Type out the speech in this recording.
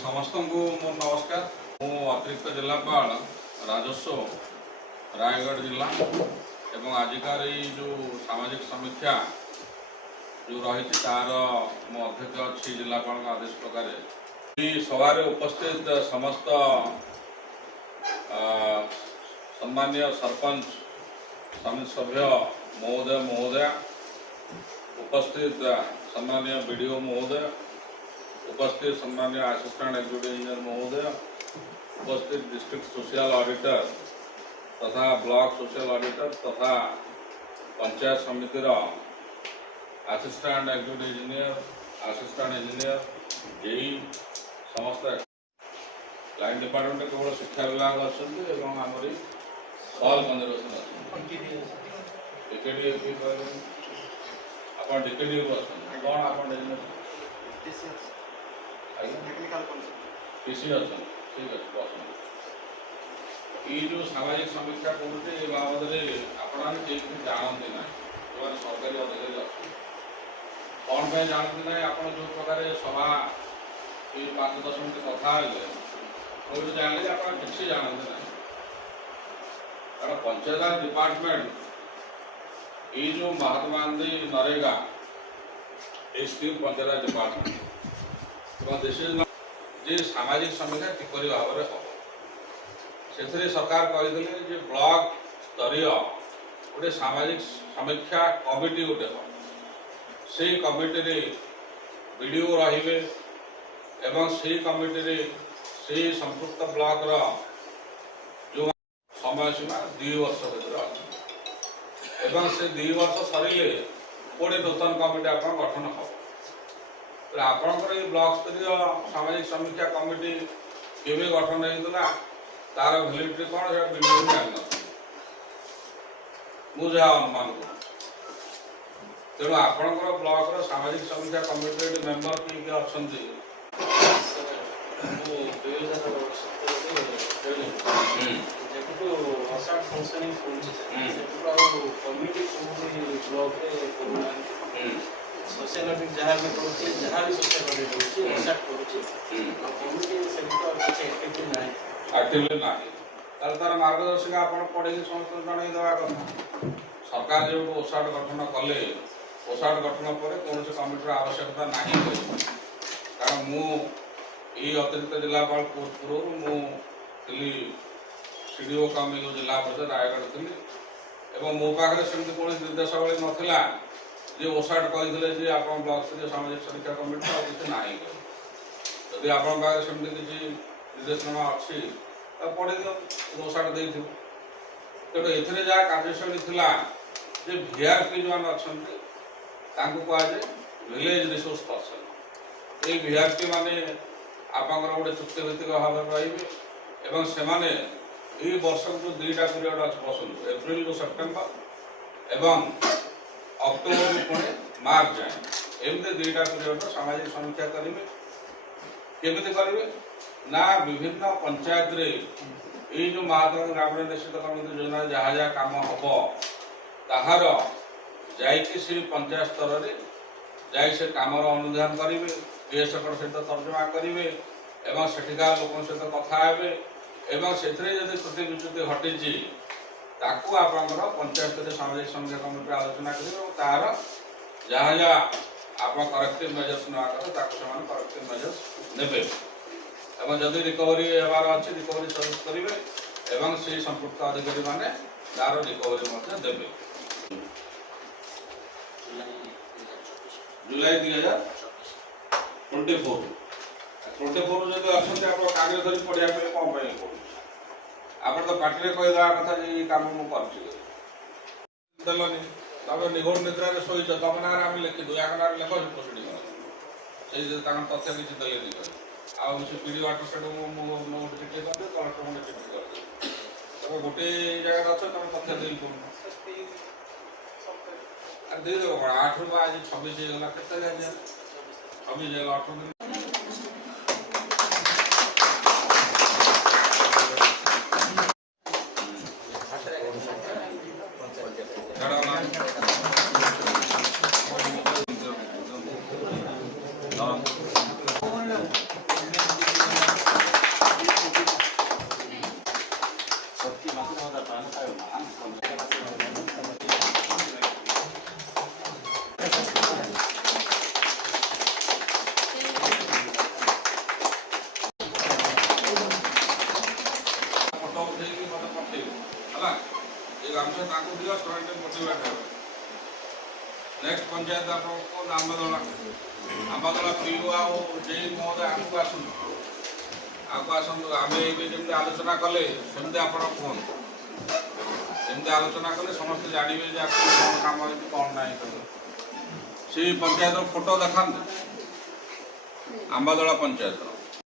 समस्त को मोर नमस्कार। मु अतिरिक्त जिलापाल राजस्व रायगढ़ जिला एवं आजिकार जो सामाजिक समीक्षा जो रही तार मो अध्यक्ष अच्छी जिलापाल आदेश प्रकार सभा उपस्थित समस्त सम्मान्य सरपंच समिति सभ्य महोदय महोदया उपस्थित सम्मान्य बीडीओ महोदय उपस्थित सम्मान्य असिस्टेंट एग्जीक्यूटिव इंजीनियर महोदय उपस्थित डिस्ट्रिक्ट सोशल ऑडिटर तथा ब्लॉक सोशल ऑडिटर तथा पंचायत समितिर असिस्टेंट एग्जीक्यूटिव इंजीनियर जेई समस्त लाइन डिपार्टमेंट केवल शिक्षा विभाग अच्छा आमरी सॉल कंजर्वेशन अच्छा डिकेडी कौन आप किसी अच्छा ठीक है बस ये जो सामाजिक समीक्षा करुचे ये बाबद आपने जानते ना जो सरकारी अधिकारी अच्छे कौन पे जानते ना आप जो प्रकार सभा ये 5-10 मिनट कथा है जानले आप किसी जानते ना कारण पंचायत डिपार्टमेंट ये जो महात्मा गांधी नरेगा ये स्कीम पंचायत डिपार्टमेंट जे सामाजिक समीक्षा किपर भाव में हम से सरकार कही ब्लॉक स्तरीय गोटे सामाजिक समीक्षा कमिटी गोटे हम से कमिटी बीडीओ रे एवं से कमिटी से संपुक्त ब्लॉक जो समय सीमा 2 वर्ष भर एवं से 2 वर्ष सरिले पुणी नूतन कमिटी आप गठन हम आपणकर ये ब्लॉक स्तरीय सामाजिक समीक्षा कमिटी केवे गठन होता तार भैलिडिटी कौन है बिल्कुल जान मुझे अनुमान कर तेणु आपणकर ब्लॉक सामाजिक समीक्षा कमिटी मेंबर किए अच्छा सोशल ऑडिट जहाँ भी करुचे जहाँ भी सोशल ऑडिट होची ओसाट करुचे कमिटी से तो अच्छे एक्टिवली नाही तार मार्गदर्शक आपण पढ़े समस्त जन देवा कथा सरकार जो ओसाट गठन कले ओसाट गठन पर कौन कमिटर आवश्यकता नहीं कारण मु अतिरिक्त जिलापाल पोस्ट पूर्व मुझे सीडीओ कम जिला परिषद रायगढ़ थी एवं मो पाखे सेमती कौन निर्देशावली नाला जे ओसाट कहते आप ब्लॉक स्तरीय सामाजिक समीक्षा कमिटी और किसी ना जदि आप किसी निर्देशना अच्छी पढ़ी दिखाँ ओसाट दे तेणु ए जहाँ कार्यशैली थी वीआरपी जो अच्छा कहुए विलेज रिसोर्स पर्सन ये वीआरपी माने आपंकर गोटे चुक्तिभित्तिक भाव में रही से वर्ष जो 2टा पीरियड अच्छे बसंत एप्रिल टू सेप्टेम्बर एवं अक्टोबर पुणे मार्च जाए एमती 2टा पीरियड सामाजिक समीक्षा करेंगे केमी करेंगे ना विभिन्न पंचायत रे ये जो महात्मा ग्रामीण निश्चित कमिटी योजना जहाँ जहाँ कम हम ताहार से पंचायत स्तर में जाई से कामर अनुधान करेंगे पीएसओ सहित तर्जमा करेंगे एवं सेठिकार लोक सहित कथा हे एवं से त्रुटि विच्युति घटी ताकू आपंकर पंचायत स्तरीय सामाजिक समीक्षा कमिटी आलोचना कर जहाँ जहाँ आप करेक्टिव मेजर्स ना कथा करेक्टिव मेजर्स ने जदि रिकवरी होवार अच्छे रिकवरी सर्विस करेंगे एवं से संपुक्त अधिकारी माने तार रिकवरी देवे जुलाई 2024 जब अच्छा आप कागज धरी पढ़ा कौन पड़े आप तो पार्टी में कहीदा कथा ये कम मुझे देलनि तब निघोड़ निद्रा शोच तुम ना आम लिखिदु या ना लेख प्रोसीडिंग से तथ्य किसी देनी आउ से पीडी वाटर से चिठी करदे कलेक्टर मैं चिठी करदे तब गोटे जगह अच्छे तुम तथ्य दे देदेव कौन 8 रु आज 26 होगा के 26 होगा 8 दिन ପ୍ରତି ମାସରେ 1000 ଟଙ୍କା ଫଟୋ ଉଠେଇକି ମୋତେ ପଠେଇବେ ହେଲା ଏ ଗାମୁଛା ତାଙ୍କୁ ଦିଅ ସେମାନେ ମୋଟିଭେଟ୍ ହେବେ। ନେକ୍ସଟ ପଞ୍ଚାୟତ ଆପଣ କୁହନ୍ତୁ ଆମ୍ବଦଳା ପିଇବୁ ଆଉ ଜେଇ ମହୋଦୟ ଆଗକୁ ଆସନ୍ତୁ ଆମେ ଏବେ ଯେମିତି ଆଲୋଚନା କଲେ ସେମିତି ଆପଣ କୁହନ୍ତୁ। ସେମିତି ଆଲୋଚନା କଲେ ସମସ୍ତେ ଜାଣିବେ ଯେ ଆପଣ କ'ଣ କାମ ହେଇଛି କ'ଣ ନାହିଁ କଲେ। ସେଇ ପଞ୍ଚାୟତର ଫଟୋ ଦେଖାନ୍ତୁ ଆମ୍ବଦଳା ପଞ୍ଚାୟତ